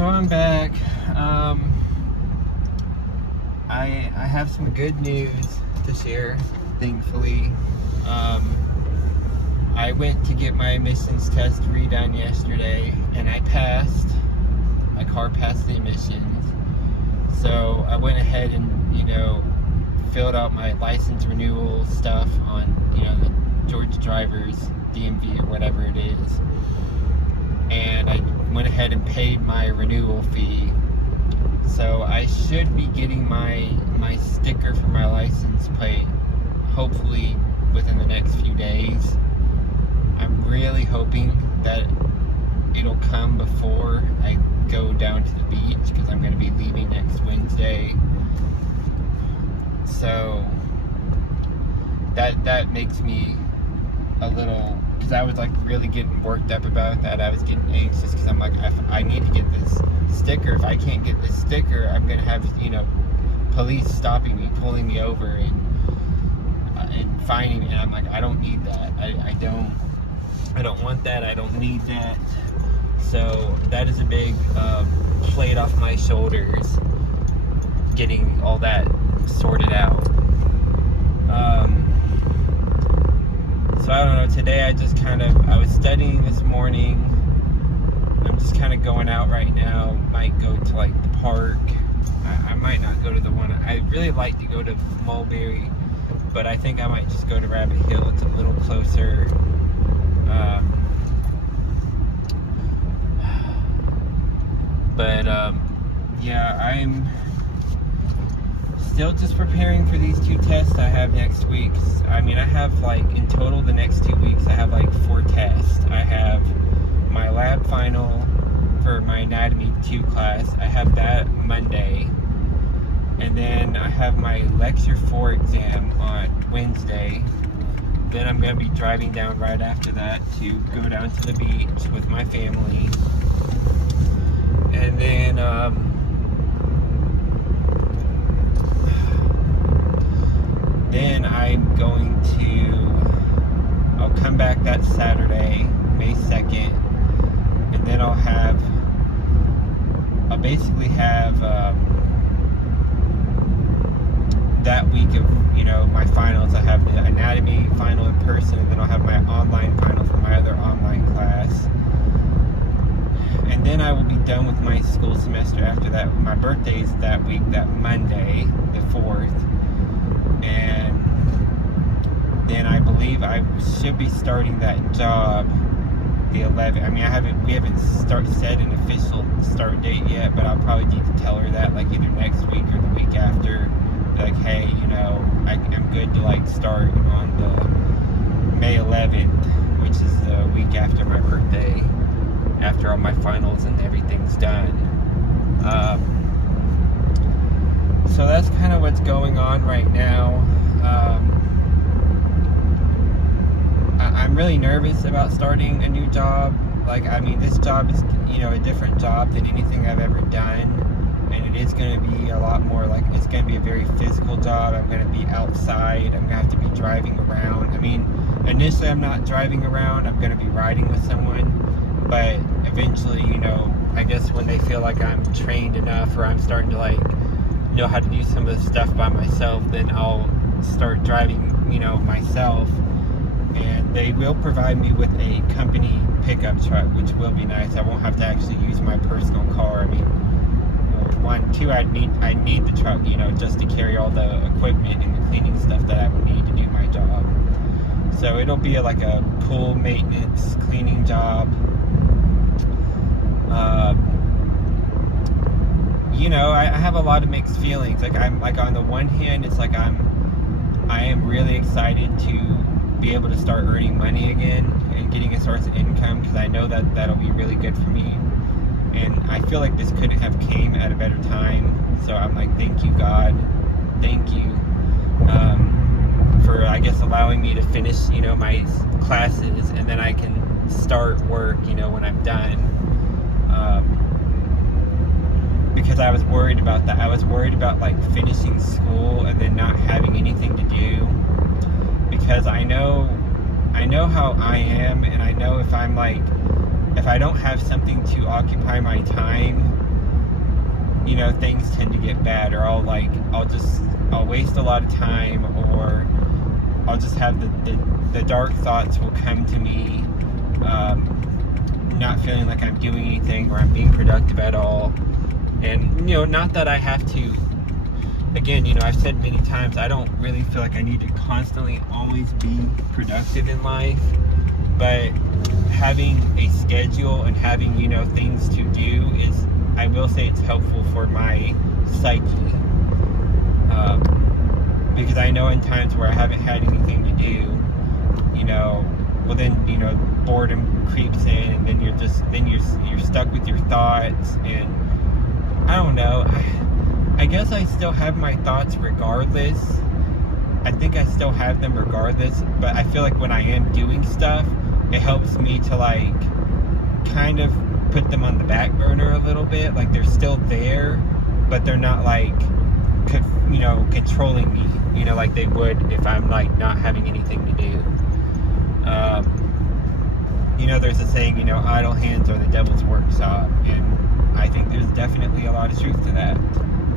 So I'm back. I have some good news to share, thankfully. I went to get my emissions test redone yesterday, and I passed. My car passed the emissions. So I went ahead and, filled out my license renewal stuff on, the Georgia Drivers DMV or whatever it is. And I went ahead and paid my renewal fee. So I should be getting my sticker for my license plate hopefully within the next few days. I'm really hoping that it'll come before I go down to the beach, because I'm going to be leaving next Wednesday. So that makes me a little, because I was like really getting worked up about that. I was getting anxious because I'm like, I need to get this sticker. If I can't get this sticker, I'm gonna have police stopping me, pulling me over, and fining me. And I'm like, I don't need that. I don't want that. I don't need that. So that is a big plate off my shoulders, getting all that sorted out. So I don't know, today I was studying this morning. I'm just kind of going out right now. Might go to like the park. I might not go to the one. I really like to go to Mulberry, but I think I might just go to Rabbit Hill. It's a little closer. Yeah, I'm still just preparing for these 2 tests I have next week. I have in total the next 2 weeks, I have 4 tests. I have my lab final for my Anatomy 2 class. I have that Monday. And then I have my Lecture 4 exam on Wednesday. Then I'm going to be driving down right after that to go down to the beach with my family. And then, I'll come back that Saturday, May 2nd, and then I'll basically have, that week of, my finals. I have the anatomy final in person, and then I'll have my online final for my other online class. And then I will be done with my school semester after that. My birthday is that week, that Monday, the 4th. And then I believe I should be starting that job the 11th. We haven't set an official start date yet, but I'll probably need to tell her that either next week or the week after. Hey, I'm good to start on the May 11th, which is the week after my birthday, after all my finals and everything's done. So that's kind of what's going on right now. I'm really nervous about starting a new job. This job is, a different job than anything I've ever done. And it is going to be a lot more it's going to be a very physical job. I'm going to be outside. I'm going to have to be driving around. Initially I'm not driving around. I'm going to be riding with someone. But eventually, I guess when they feel like I'm trained enough, or I'm starting to know how to do some of the stuff by myself, then I'll start driving, myself. And they will provide me with a company pickup truck, which will be nice. I won't have to actually use my personal car. I need the truck, just to carry all the equipment and the cleaning stuff that I would need to do my job. So it'll be a pool maintenance cleaning job. I have a lot of mixed feelings. I'm on the one hand, it's I am really excited to be able to start earning money again and getting a source of income, because I know that that'll be really good for me. And I feel like this couldn't have came at a better time. So I'm thank you, God. Thank you for, allowing me to finish, my classes, and then I can start work, when I'm done. Because I was worried about that. I was worried about finishing school and then not having anything to do. Because I know how I am, and I know if I don't have something to occupy my time, things tend to get bad, or I'll waste a lot of time, or I'll just have the dark thoughts will come to me, not feeling like I'm doing anything or I'm being productive at all. And not that I have to, again, I've said many times, I don't really feel like I need to constantly always be productive in life, but having a schedule and having things to do is, I will say, it's helpful for my psyche, because I know in times where I haven't had anything to do, well then boredom creeps in, and then you're stuck with your thoughts, and I don't know, I guess I still have my thoughts regardless. I think I still have them regardless, but I feel like when I am doing stuff, it helps me to kind of put them on the back burner a little bit. Like, they're still there, but they're not controlling me, like they would if I'm not having anything to do. There's a saying, idle hands are the devil's workshop, and I think there's definitely a lot of truth to that.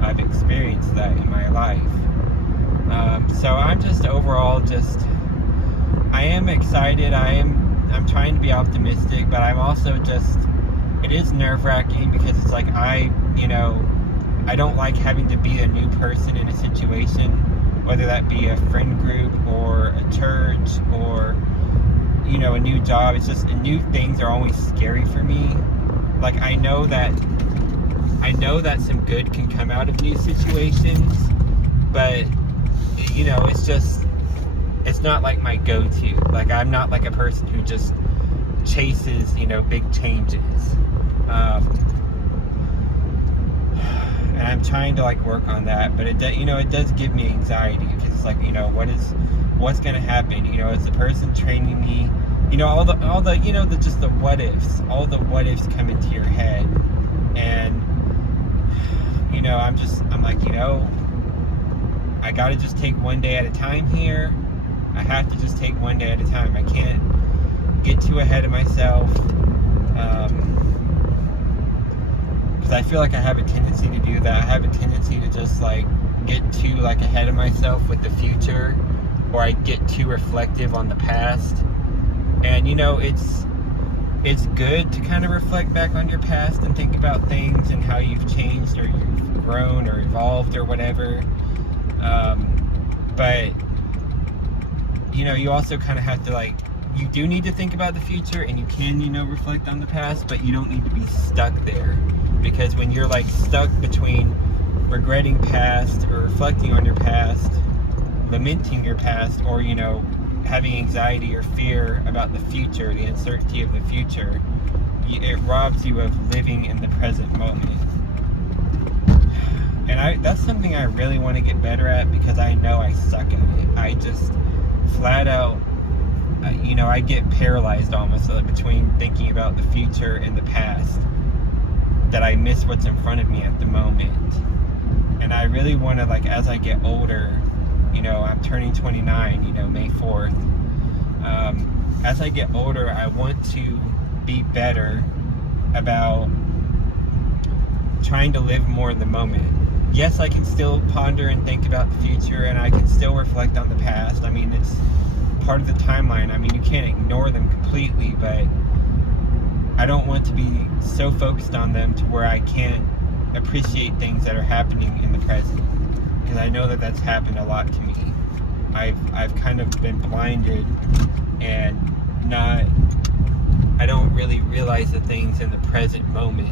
I've experienced that in my life. So I'm just overall I am excited. I'm trying to be optimistic, but I'm also it is nerve-wracking, because it's like I don't like having to be a new person in a situation, whether that be a friend group or a church or a new job. It's just, new things are always scary for me. Like, I know that some good can come out of new situations, but it's not like my go-to. Like, I'm not like a person who just chases big changes, and I'm trying to work on that, but it does give me anxiety, because it's like, what's gonna happen? Is the person training me? All the just the what ifs, all the what ifs come into your head, and I'm like, I gotta just take one day at a time here. I have to just take one day at a time. I can't get too ahead of myself, because I feel like I have a tendency to do that. I have a tendency to just get too ahead of myself with the future, or I get too reflective on the past. And it's good to kind of reflect back on your past and think about things and how you've changed, or you've grown or evolved or whatever, but you also kind of have to you do need to think about the future, and you can reflect on the past, but you don't need to be stuck there, because when you're stuck between regretting past or reflecting on your past, lamenting your past, or having anxiety or fear about the future, the uncertainty of the future, it robs you of living in the present moment. And that's something I really want to get better at, because I know I suck at it. I just flat out, I get paralyzed almost between thinking about the future and the past, that I miss what's in front of me at the moment. And I really want to, as I get older, I'm turning 29, May 4th. As I get older, I want to be better about trying to live more in the moment. Yes, I can still ponder and think about the future, and I can still reflect on the past. I mean, it's part of the timeline. I mean, you can't ignore them completely, but I don't want to be so focused on them to where I can't appreciate things that are happening in the present, because I know that that's happened a lot to me. I've kind of been blinded, and I don't really realize the things in the present moment.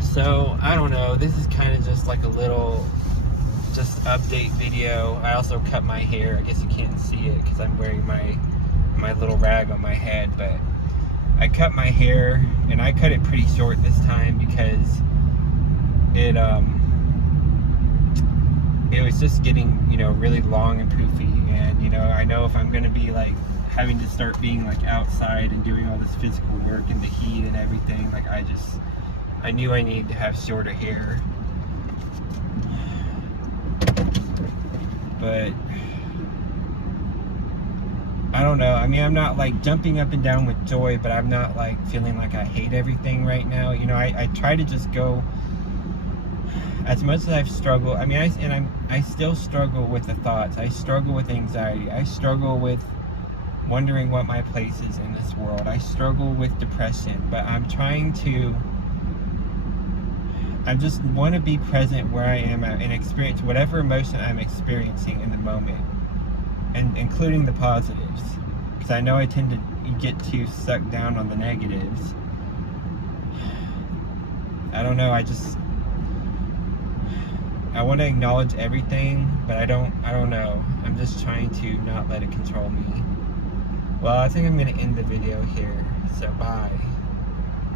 So, I don't know, this is kind of just a little update video. I also cut my hair. I guess you can't see it because I'm wearing my little rag on my head, but I cut my hair, and I cut it pretty short this time, because it was just getting really long and poofy, and I know if I'm gonna be having to start being outside and doing all this physical work in the heat and everything, I knew I needed to have shorter hair. But I don't know. I mean, I'm not like jumping up and down with joy, but I'm not like feeling like I hate everything right now. You know, I try to just go, as much as I've struggled. I mean, I still struggle with the thoughts. I struggle with anxiety. I struggle with wondering what my place is in this world. I struggle with depression, but I just want to be present where I am and experience whatever emotion I'm experiencing in the moment, and including the positives, because I know I tend to get too sucked down on the negatives. I don't know, I want to acknowledge everything, but I don't know. I'm just trying to not let it control me. Well, I think I'm going to end the video here, so bye.